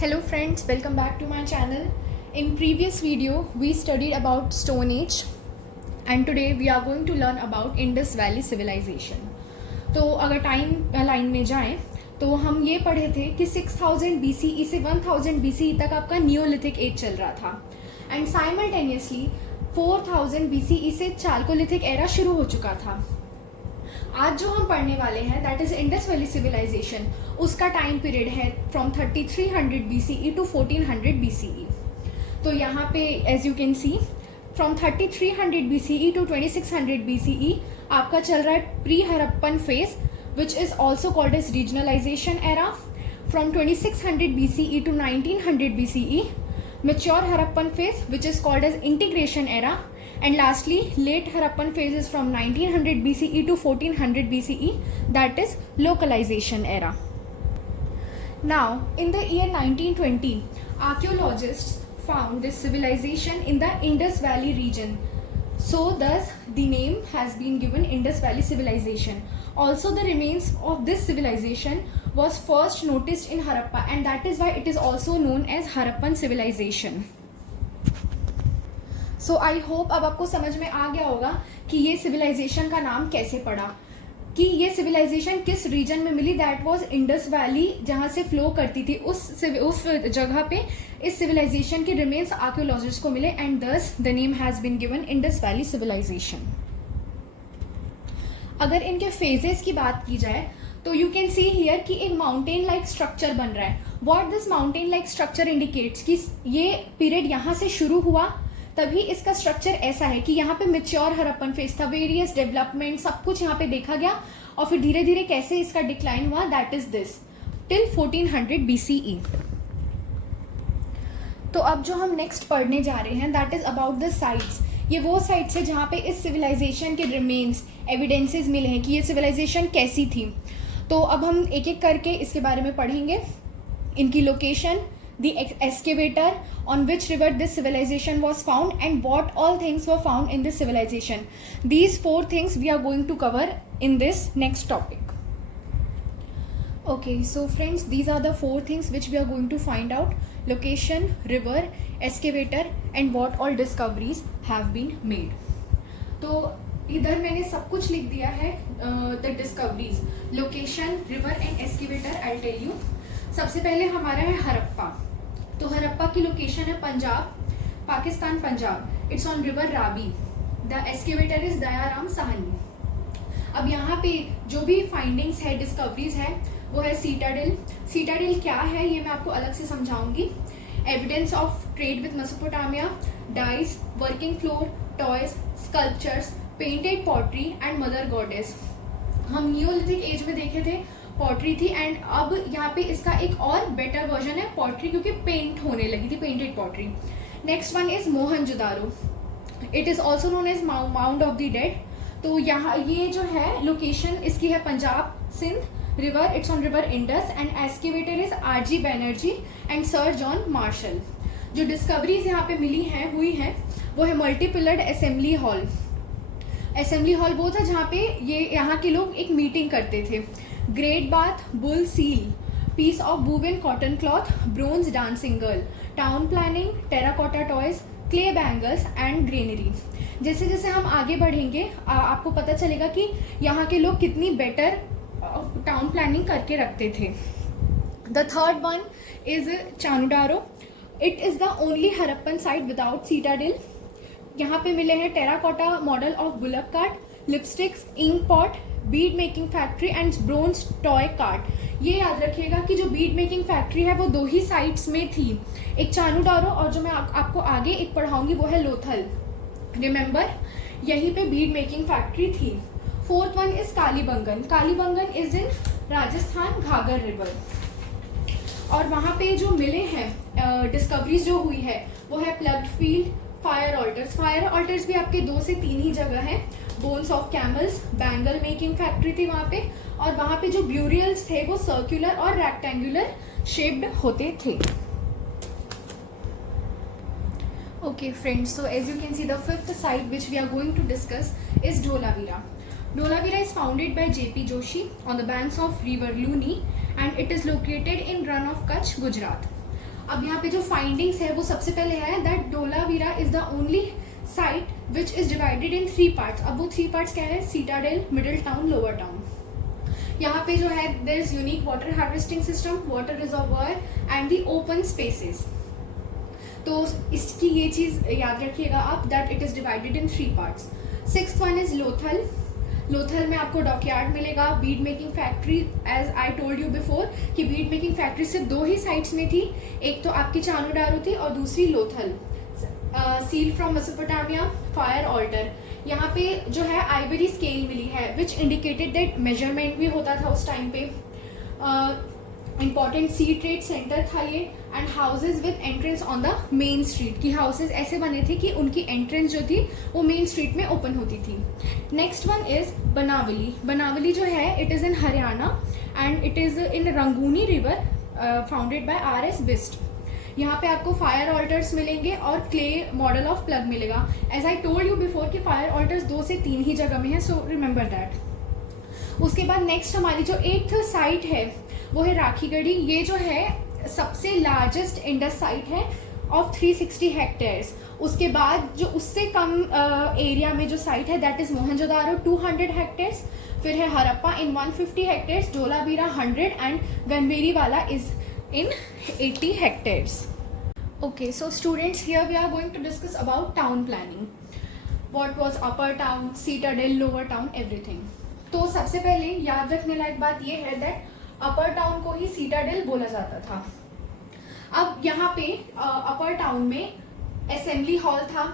Hello friends, welcome back to my channel. In previous video we studied about Stone Age and today we are going to learn about Indus Valley Civilization. तो अगर time line में जाएं तो हम ये पढ़े थे कि 6000 BCE से 1000 BCE तक आपका नियोलिथिक एज चल रहा था एंड साइमल्टेनियसली 4000 BCE से चाल्कोलिथिक एरा शुरू हो चुका था. आज जो हम पढ़ने वाले हैं that is Indus valley civilization, उसका टाइम पीरियड है फ्रॉम 3300 BCE टू 1400 BCE. तो यहाँ पे as you can see from 3300 BCE to 2600 BCE आपका चल रहा है pre Harappan phase which is also called as regionalisation era. From 2600 BCE to 1900 BCE mature Harappan phase which is called as integration era, and lastly late Harappan phase is from 1900 BCE to 1400 BCE, that is localization era. Now in the year 1920 archaeologists found this civilization in the Indus Valley region, so thus the name has been given Indus Valley civilization. Also the remains of this civilization was first noticed in Harappa and that is why it is also known as Harappan civilization. So I hope अब आपको समझ में आ गया होगा कि ये civilization का नाम कैसे पड़ा, कि ये civilization किस region में मिली. That was Indus Valley, जहाँ से flow करती थी उस जगह पे इस civilization के remains archaeologists को मिले and thus the name has been given Indus Valley civilization. अगर इनके phases की बात की जाए तो यू कैन सी हियर कि एक माउंटेन लाइक स्ट्रक्चर बन रहा है. What this mountain like structure indicates कि ये पीरियड यहाँ से शुरू हुआ तभी इसका स्ट्रक्चर ऐसा है कि यहाँ पे मेच्योर हरप्पन फेज था, वेरियस डेवलपमेंट सब कुछ यहाँ पे देखा गया और फिर धीरे धीरे कैसे इसका डिक्लाइन हुआ, that is this till 1400 BCE. तो अब जो हम नेक्स्ट पढ़ने जा रहे हैं that is about the sites. ये वो साइट्स है जहाँ पे इस सिविलाइजेशन के रिमेन्स एविडेंसेस मिले हैं कि ये सिविलाइजेशन कैसी थी. तो अब हम एक एक करके इसके बारे में पढ़ेंगे. इनकी location, the excavator on which river this civilization was found and what all things were found in this civilization. These 4 things we are going to cover in this next topic. Okay, so friends, these are the 4 things which we are going to find out: location, river, excavator and what all discoveries have been made. तो इधर मैंने सब कुछ लिख दिया है the discoveries, location, river and excavator. I tell you. सबसे पहले हमारा है हरप्पा. तो हरप्पा की लोकेशन है Punjab, Pakistan Punjab. It's on river Ravi. The excavator is Dayaram Sahni. अब यहाँ पे जो भी फाइंडिंग्स है, डिस्कवरीज है, वो है सीटाडेल. सीटाडेल क्या है ये मैं आपको अलग से समझाऊंगी. Evidence of trade with Mesopotamia, dice, working floor, toys, sculptures, painted pottery and mother goddess. हम नियोलिथिक एज में देखे थे पॉटरी थी एंड अब यहाँ पे इसका एक और बेटर वर्जन है पॉटरी, क्योंकि पेंट होने लगी थी, painted pottery. Next one is Mohenjodaro. It is also known as mound of the dead. तो यहाँ ये जो है लोकेशन इसकी है Punjab, Sindh. River, its on river Indus and excavator is RG Banerjee and sir John Marshall. जो डिस्कवरीज यहाँ पे हुई हैं वो है multipillared assembly hall. Assembly hall वो था जहाँ पे ये यहाँ के लोग एक मीटिंग करते थे. Great bath, bull seal, piece of woven cotton cloth, bronze dancing girl, town planning, terracotta toys, clay bangles and granary. जैसे जैसे हम आगे बढ़ेंगे आपको पता चलेगा कि यहाँ के लोग कितनी बेटर टाउन प्लानिंग करके रखते थे. The third one is Chanhudaro. It is the only Harappan site without citadel. यहाँ पे मिले हैं terracotta model of bullock cart, lipsticks, ink pot, bead making factory and bronze toy cart. ये याद रखिएगा कि जो बीड मेकिंग फैक्ट्री है वो 2 ही साइट्स में थी, एक चानुडारो और जो मैं आपको आगे एक पढ़ाऊंगी वो है लोथल. रिमेंबर, यहीं पे बीड मेकिंग फैक्ट्री थी. Fourth one is Kalibangan. Kalibangan is in Rajasthan, घाघर river. और वहाँ पे जो मिले हैं डिस्कवरीज जो हुई है वो है ploughed field, fire altars. Fire altars भी आपके 2 से 3 ही जगह है. Bones of camels, bangle making factory थी वहाँ पे. और वहाँ पे जो ब्यूरियल्स थे वो सर्कुलर और रेक्टेंगुलर शेप्ड होते थे. Okay friends, so as you can see the 5th site which we are going to discuss is Dholavira. Dholavira is founded by J.P. Joshi on the banks of river Luni and it is located in Run of Kutch, Gujarat. अब यहाँ पे जो findings है वो सबसे पहले है that Dholavira is the only site which is divided in 3 parts. अब वो 3 पार्ट्स क्या है? Citadel, middle town, lower town. यहाँ पे जो है there is unique water harvesting system, water reservoir and the open spaces. तो इसकी ये चीज याद रखिएगा आप that it is divided in 3 parts. 6th one is Lothal. Lothal में आपको डॉकयार्ड मिलेगा, bead making factory. As I told you before कि बीड मेकिंग फैक्ट्री सिर्फ 2 ही साइट्स में थी, एक तो आपकी चानूडारू थी और दूसरी Lothal. Seal from Mesopotamia, fire altar. यहाँ पे जो है आइवरी स्केल मिली है विच इंडिकेटेड दैट मेजरमेंट भी होता था उस टाइम पे. इंपॉर्टेंट सी ट्रेड सेंटर था ये. And houses with entrance on the main street, की हाउसेज ऐसे बने थे कि उनकी एंट्रेंस जो थी वो मेन स्ट्रीट में ओपन होती थी. Next one is Banawali. Banawali जो है it is in Haryana and it is in Rangoi river, founded by R.S. Bisht. यहाँ पे आपको फायर ऑल्टर्स मिलेंगे और क्ले मॉडल ऑफ प्लग मिलेगा. As I told you before कि फायर ऑल्टर्स 2 से 3 ही जगह में है, सो रिमेंबर दैट. उसके बाद नेक्स्ट हमारी जो 8th साइट है वो है राखीगढ़ी. ये जो है सबसे लार्जेस्ट इंडस साइट है ऑफ 360 हेक्टेयर्स. उसके बाद जो उससे कम एरिया में जो साइट है दैट इज मोहनजोदारो 200 हेक्टेयर्स. फिर है हरप्पा इन 150 हेक्टेयर्स, धोलावीरा 100 एंड गनवेरी वाला is in 80 hectares. Okay, so students, here we are going to discuss about town planning. What was upper town, citadel, lower town, everything. तो सबसे पहले याद रखने लायक बात ये है that upper town को ही citadel बोला जाता था. अब यहाँ पे upper town में assembly hall था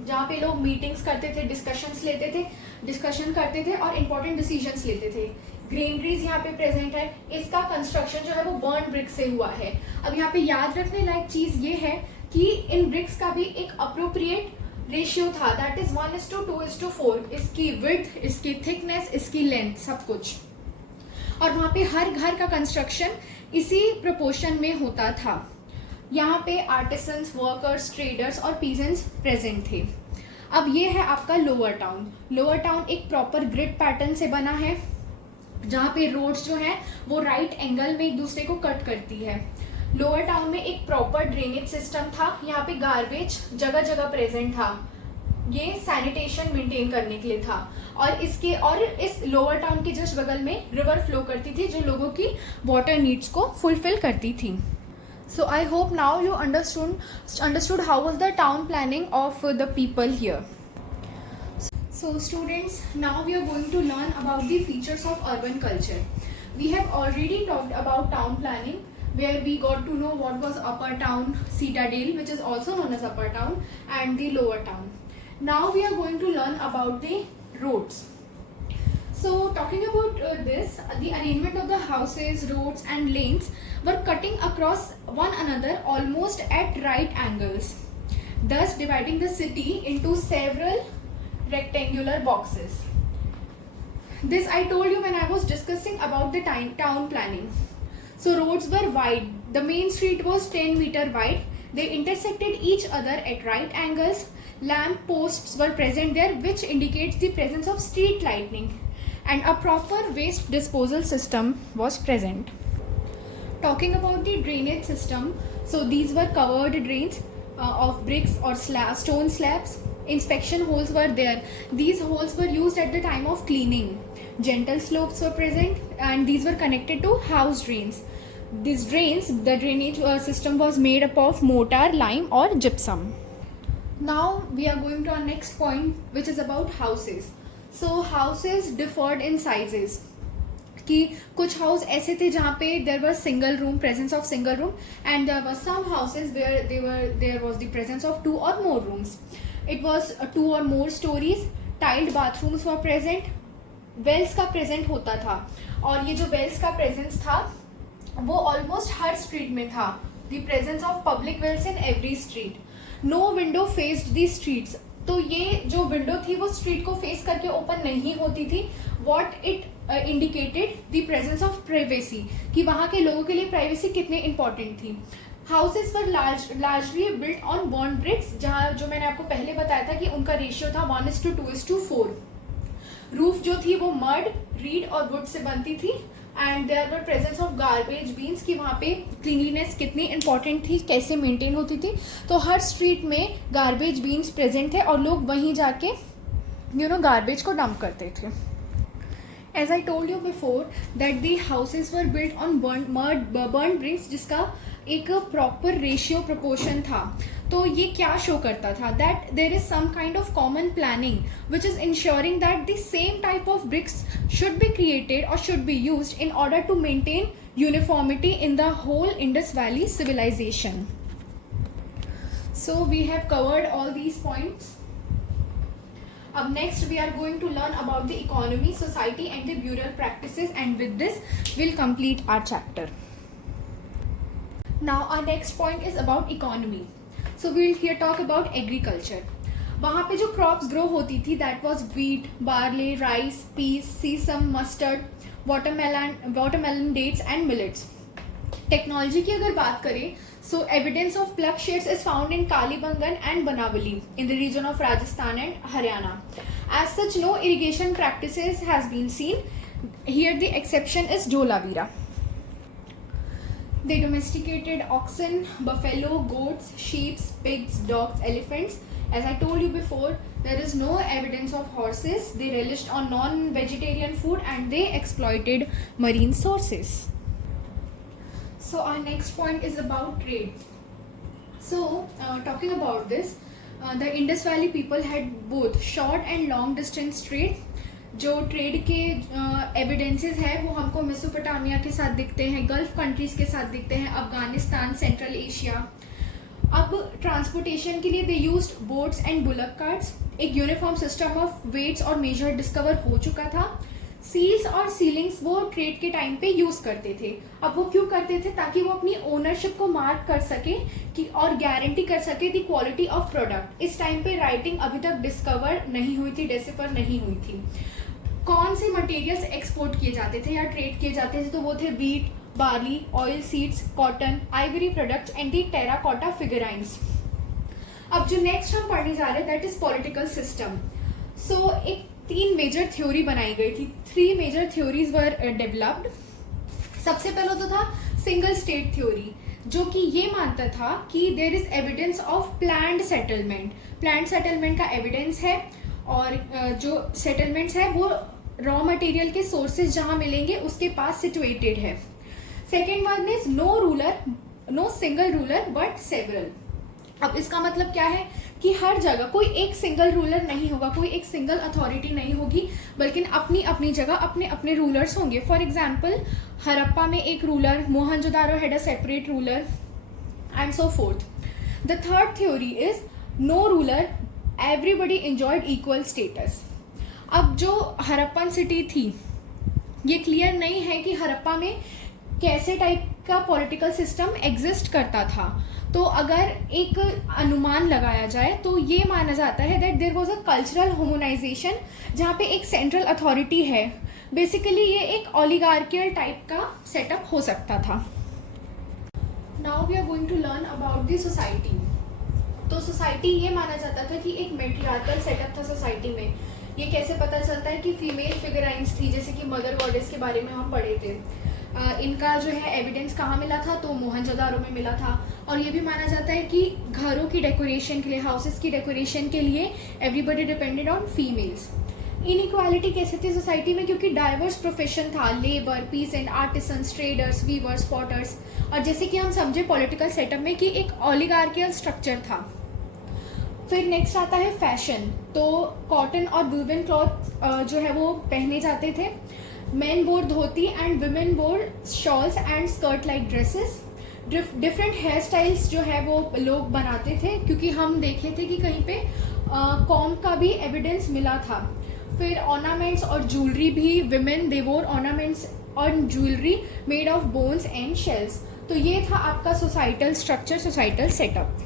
जहाँ पे लोग मीटिंग्स करते थे, डिस्कशन करते थे और इंपॉर्टेंट डिसीजंस लेते थे. ग्रेनरीज यहाँ पे प्रेजेंट है. इसका कंस्ट्रक्शन जो है वो बर्न ब्रिक से हुआ है. अब यहाँ पे याद रखने लायक चीज ये है कि इन ब्रिक्स का भी एक अप्रोप्रिएट रेशियो था दैट इज 1:2:4. इसकी विड्थ, इसकी थिकनेस, इसकी लेंथ, सब कुछ. और वहाँ पे हर घर का कंस्ट्रक्शन इसी प्रोपोर्शन में होता था. यहाँ पे आर्टिसंस, वर्कर्स, ट्रेडर्स और पीजेंट्स प्रेजेंट थे. अब ये है आपका लोअर टाउन. लोअर टाउन एक प्रॉपर ग्रिड पैटर्न से बना है जहाँ पे रोड्स जो है वो राइट एंगल में एक दूसरे को कट करती है. लोअर टाउन में एक प्रॉपर ड्रेनेज सिस्टम था. यहाँ पे गार्बेज जगह जगह प्रेजेंट था. ये सैनिटेशन मेंटेन करने के लिए था. और इस लोअर टाउन के जस्ट बगल में रिवर फ्लो करती थी जो लोगों की वाटर नीड्स को फुलफिल करती थी. So I hope now you understood how was the town planning of the people here. So students, now we are going to learn about the features of urban culture. We have already talked about town planning where we got to know what was upper town, citadel which is also known as upper town, and the lower town. Now we are going to learn about the roads. So talking about this, the arrangement of the houses, roads and lanes were cutting across one another almost at right angles, thus dividing the city into several rectangular boxes. This I told you when I was discussing about the town planning. So roads were wide. The main street was 10 meter wide. They intersected each other at right angles. Lamp posts were present there which indicates the presence of street lighting. And a proper waste disposal system was present. Talking about the drainage system, so these were covered drains of bricks or stone slabs. Inspection holes were there. These holes were used at the time of cleaning. Gentle slopes were present and these were connected to house drains. These drains, the drainage system was made up of mortar, lime or gypsum. Now we are going to our next point which is about houses. So houses differed in sizes. कि कुछ house ऐसे थे जहाँ पे there was single room, presence of single room, and there was some houses where there was the presence of 2 or more rooms. It was 2 or more stories. Tiled bathrooms were present. Wells का present होता था और ये जो Wales का presence था वो almost हर street में था. The presence of public wells in every street. No window faced the streets. तो ये जो विंडो थी वो स्ट्रीट को फेस करके ओपन नहीं होती थी. What it indicated the presence of privacy, कि वहाँ के लोगों के लिए प्राइवेसी कितने इंपॉर्टेंट थी. हाउसेज पर largely built on bond bricks, जहाँ जो मैंने आपको पहले बताया था कि उनका रेशियो था 1:2:4. रूफ जो थी वो मड, रीड और वुड से बनती थी. And there were presence of garbage bins, कि वहाँ पे क्लीनलीनेस कितनी इंपॉर्टेंट थी, कैसे मेंटेन होती थी. तो हर स्ट्रीट में गार्बेज बीन्स प्रेजेंट थे और लोग वहीं जाके गार्बेज को डंप करते थे. As I told you before that the houses were built on burnt bricks, जिसका एक प्रॉपर रेशियो प्रोपोर्शन था. तो ये क्या शो करता था, that there is some kind of common planning which is ensuring that the same type of bricks should be created और should be used in order to maintain uniformity in the whole Indus valley civilisation. So we have covered all these points. Up next we are going to learn about the economy, society and the burial practices, and with this we'll complete our chapter. Now our next point is about economy. So we'll here talk about agriculture. वहाँ पे जो crops grow होती थी, that was wheat, barley, rice, peas, sesame, mustard, watermelon, dates and millets. Technology की अगर बात करें, so evidence of plug sheets is found in Kalibangan and Banavali in the region of Rajasthan and Haryana. As such, no irrigation practices has been seen. Here the exception is Dholavira. They domesticated oxen, buffalo, goats, sheep, pigs, dogs, elephants. As I told you before, there is no evidence of horses. They relished on non-vegetarian food and they exploited marine sources. So our next point is about trade. So talking about this, the Indus Valley people had both short and long distance trade. जो trade के evidences है वो हमको Mesopotamia के साथ दिखते हैं, gulf countries के साथ दिखते हैं, अफगानिस्तान, सेंट्रल एशिया. अब ट्रांसपोर्टेशन के लिए they used boats and bullock carts. एक यूनिफॉर्म सिस्टम ऑफ वेट्स और मेजर डिस्कवर हो चुका था. सील्स और सीलिंग्स वो ट्रेड के टाइम पे यूज करते थे. अब वो क्यों करते थे, ताकि वो अपनी ओनरशिप को मार्क कर सके कि और गारंटी कर सके द क्वालिटी ऑफ प्रोडक्ट. इस टाइम पे राइटिंग अभी तक डिस्कवर नहीं हुई थी, डेसिफर नहीं हुई थी. कौन से मटेरियल्स एक्सपोर्ट किए जाते थे या ट्रेड किए जाते थे, तो वो थे wheat, barley, oil seeds, cotton, ivory products and the terracotta figurines. अब जो नेक्स्ट हम पढ़ने जा रहे हैं that is political system. So एक 3 मेजर थ्योरी बनाई गई थी. 3 मेजर थ्योरीज वर डेवलप्ड. सबसे पहला तो था सिंगल स्टेट थ्योरी, जो कि ये मानता था कि there is evidence of planned settlement. Planned settlement का एविडेंस है और जो सेटलमेंट्स है वो रॉ मटेरियल के सोर्सेज जहां मिलेंगे उसके पास सिचुएटेड है. Second one is no ruler, no single ruler but several. अब इसका मतलब क्या है कि हर जगह कोई एक सिंगल रूलर नहीं होगा, कोई एक सिंगल अथॉरिटी नहीं होगी, बल्कि अपनी अपनी जगह अपने अपने रूलर्स होंगे. फॉर एग्जाम्पल हरप्पा में एक ruler, Mohenjodaro had a separate ruler and so forth. The third theory is no ruler, everybody enjoyed equal status. अब जो हरप्पन सिटी थी, ये क्लियर नहीं है कि हरप्पा में कैसे टाइप का पॉलिटिकल सिस्टम एग्जिस्ट करता था. तो अगर एक अनुमान लगाया जाए तो ये माना जाता है that there was a cultural homogenization, जहाँ पे एक सेंट्रल अथॉरिटी है. बेसिकली ये एक ओलिगार्कियल टाइप का सेटअप हो सकता था. Now we are going to learn about the society. तो सोसाइटी ये माना जाता था कि एक मैट्रियार्कल सेटअप था सोसाइटी में. ये कैसे पता चलता है कि फीमेल फिगराइंस थी, जैसे कि मदर गॉडेस के बारे में हम पढ़े थे. इनका जो है एविडेंस कहाँ मिला था, तो मोहनजोदारो में मिला था. और ये भी माना जाता है कि घरों की डेकोरेशन के लिए, हाउसेस की डेकोरेशन के लिए everybody depended on females. Inequality कैसे थी सोसाइटी में, क्योंकि डाइवर्स प्रोफेशन था, labour, peasant, artisans, traders, weavers, potters. और जैसे कि हम समझे पॉलिटिकल सेटअप में कि एक ओलिगार्कियल स्ट्रक्चर था. फिर नेक्स्ट आता है फैशन. तो कॉटन और वुवन क्लॉथ जो है वो पहने जाते थे. Men wore dhoti and women wore shawls and skirt like dresses. Different hair styles जो है वो लोग बनाते थे, क्योंकि हम देखे थे कि कहीं पे कॉम का भी एविडेंस मिला था. फिर ऑर्नामेंट्स और ज्वेलरी भी, विमेन दे वोर ऑर्नामेंट्स और jewellery made of bones and shells. तो ये था आपका societal structure, societal setup.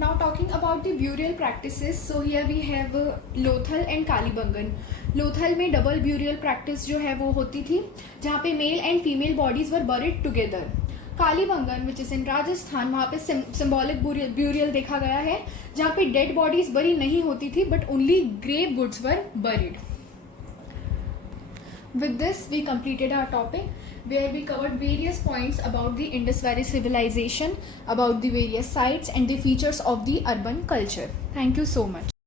Now talking about the burial practices, so here we have Lothal and Kalibangan. Lothal में डबल ब्यूरियल प्रैक्टिस जो है वो होती थी, जहाँ पे male and female bodies were buried together. Kalibangan which is in Rajasthan, वहाँ पे सिंबॉलिक ब्यूरियल देखा गया है, जहाँ पे डेड बॉडीज बरी नहीं होती थी but only grave goods were buried. With this, we completed our topic where we covered various points about the Indus Valley civilization, about the various sites and the features of the urban culture. Thank you so much.